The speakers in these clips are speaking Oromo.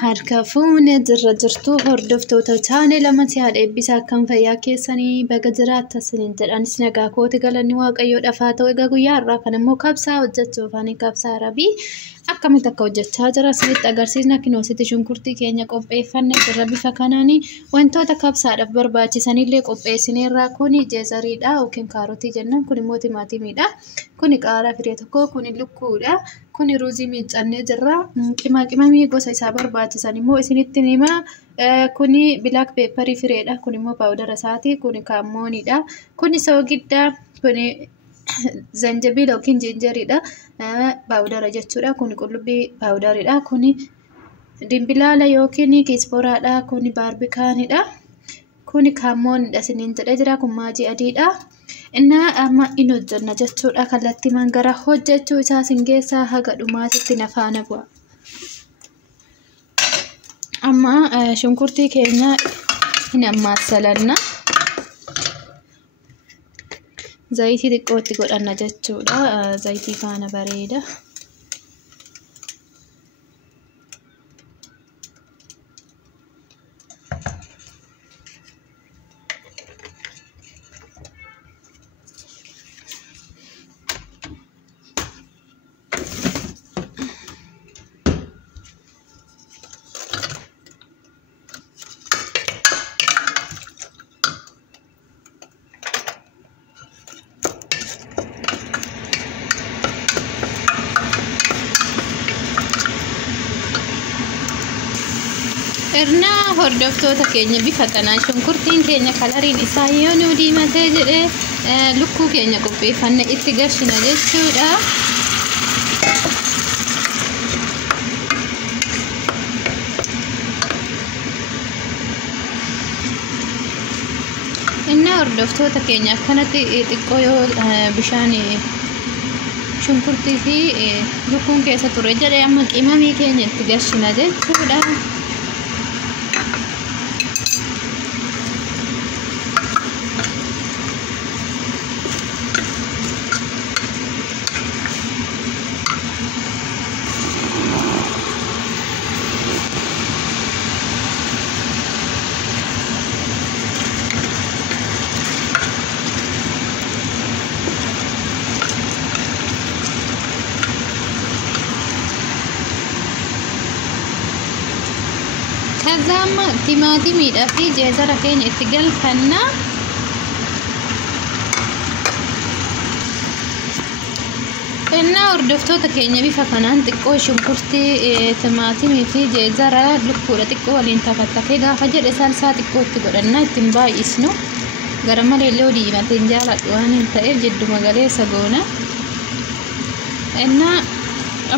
harka fuune jirra jirtuu hordoftoota chaanee lamatti haadha eebbisaa kan fayyaa keessanii baga jiraattan isiniin jedhanis nagaa kooti galanni waaqayyoo dhafaa ta'u egaa guyyaa har'aa kan immoo kabsaa hojjechuuf ani kabsaa arabii akkamitti akka hojjechaa jira isinitti agarsiisna kinoositti shunkurtii keenya qopheeffanne jirra bifa kanaanii wantoota kabsaadhaaf barbaachisanillee qopheessineerraa kuni jeezariidha yookiin kaarotii jennaan kun immoo timaatimiidha kuni qaaraa firee tokko kuni lukkuudha kuni ruuzii miiccannee jirra qimaqimamii gosa isaa barbaachisan immoo isinitti nima kuni bilaak peepparii fireedha kun immoo paawudara isaati kuni kaammooniidha kuni soogidda kuni zanjabiila yookiin jinjeriidha paawudara jechuudha kuni qullubbii paawudariidha kuni dimbilaala yookiin kiisporaadha kuni baarbikaanidha kuni kaammooniidha isiniin jedhee jira kun maajii adiidha inna amma in hojjanna jechuudha kallattii mangara hojjechuu isaa singeessaa haga dhumaatitti nafaana bu'a. Amma shunkurtii keenya hin ammaassalanna zayitii xiqqootti godhanna jechuudha zayitii faana bareeda. Irna hordoftoota keenya bifa kanaan shunkurtiin keenya kalariin isaa yoo nu diimatee jedhee lukkuu keenya qopheeffanne itti gashina jechuudha. Inna hordoftoota keenya akkanatti xiqqoo yoo bishaan shunkurtii fi lukkuun keessa ture jedhee amma qimamii keenya itti gashina jechuudha. Kazama timaatimiidhaa fi jeezara keenya itti galfanna. Inna hordoftoota keenya bifa kanaan xiqqoo shunkurtii timaatimii fi jeezara lukkuudha xiqqoo waliin takattakee gaafa jedhe salsaa xiqqoo itti godhanna ittiin baay'isnu gara malee illee diimateen jaaladhu waan hin ta'eef jidduma galeessa goona. Inna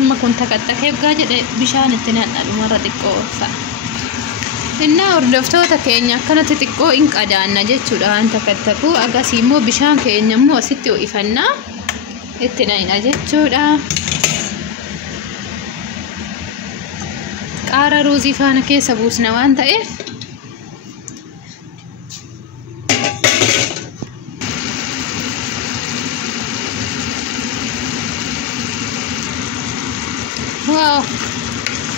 amma kun takattakee waggaa jedhe bishaan itti nadhadhumarra xiqqoo fa'a. Inna hordoftoota keenya akkanatti xiqqoo hin qadaanna jechuudha waan takattakuu agasii immoo bishaan keenya immoo asitti ho'ifanna itti naqna jechuudha. Qaara ruuzii faana keessa buusna waan ta'eef wow.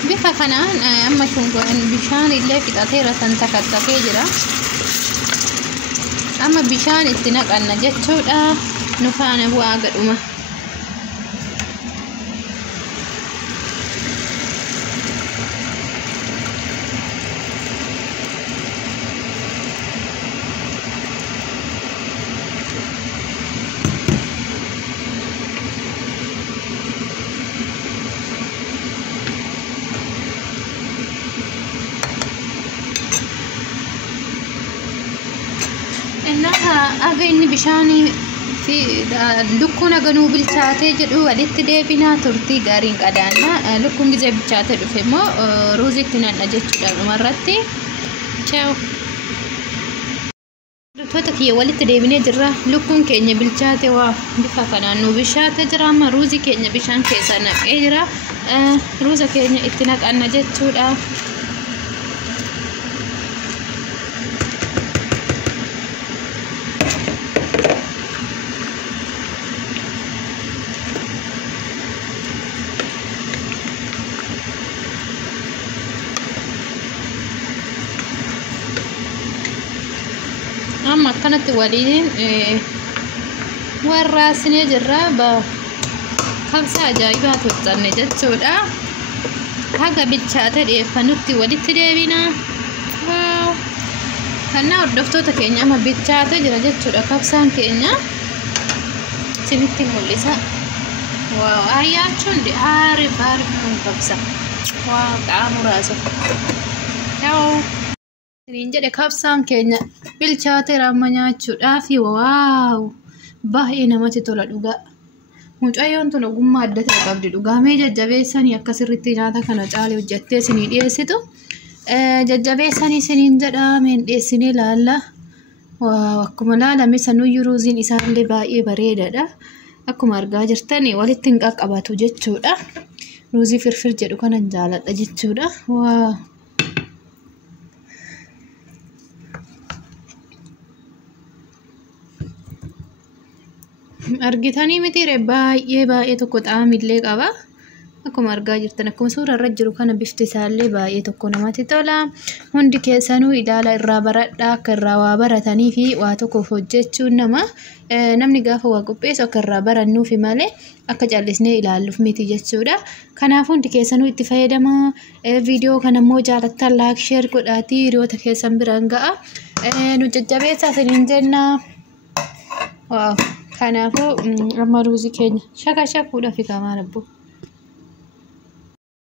Bifa kanaan amma kun bishaan illee fixateera tan takattakee jira. Amma bishaan itti naqanna jechuudha nu faana bu'aa gadhuma. Aga inni bishaanii fi lukkuun aga nuu bilchaatee jedhu walitti deebinaa turtii gaariin qadaanna lukkuun gizee bilchaatee dhufe immoo ruuziitti nadha jechuudha dhumarratti. Ciao. Hordoftoota kiyya walitti deebinee jirra lukkuun keenya bilchaate waa bifa kanaan nuu bilchaatee jira amma ruuzii keenya bishaan keessa naqee jira ruuza keenya itti naqanna jechuudha. كانت ولين والراسني جرابة خمسة جايبات وطني جتشودا هاga bichaate dheeffanutti walitti deebina waaw kana hordoftoota keenya amma bichaate jira jechuudha kabsaan keenya sinitti mul'isa waaw ayyaachun di aari baari kun kabsa waaw qaamuraasa yaw sinin jedhe kabsaan keenya bilchaate ramma nyaachuudhaaf waaw baay'ee namatti tola dhugaa mucayyoon tun ogummaa adda ta'e qabdi dhugaamee jajjabeessanii akka sirriitti nyaata kana caalee hojjettee isinii dhiyeessitu jajjabeessanii isiniin jedhameen dhiyeessinee laalla waaw akkuma laalame sanuyyuu ruuziin isaallee baay'ee bareedaadha akkuma argaa jirtan walitti hin qaqqabatu jechuudha ruuzii firfir jedhu kanan jaaladha jechuudha waaw argitanii miti baay'ee tokko xaamillee qaba akkuma argaa jirtan akkuma suuraa irra jiru kana bifti isaallee baay'ee tokko namatti tola hundi keessanuu ilaala irraa baradhaa akka irraa waa baratanii fi waa tokkoof hojjechuun namni gaafa waa qopheessu akka irraa barannuufi malee akka callisnee ilaalluuf miti jechuudha kanaaf hundi keessanuu itti fayyadamaa viidiyoo kana immoo jaalattan laayik sheer godhaatii hiriyoota keessan biraan ga'a nu jajjabeessaa isiniin jenna waaw kanaafuu amma ruuzii keenya shaka shakuudha fi kamaa rabbu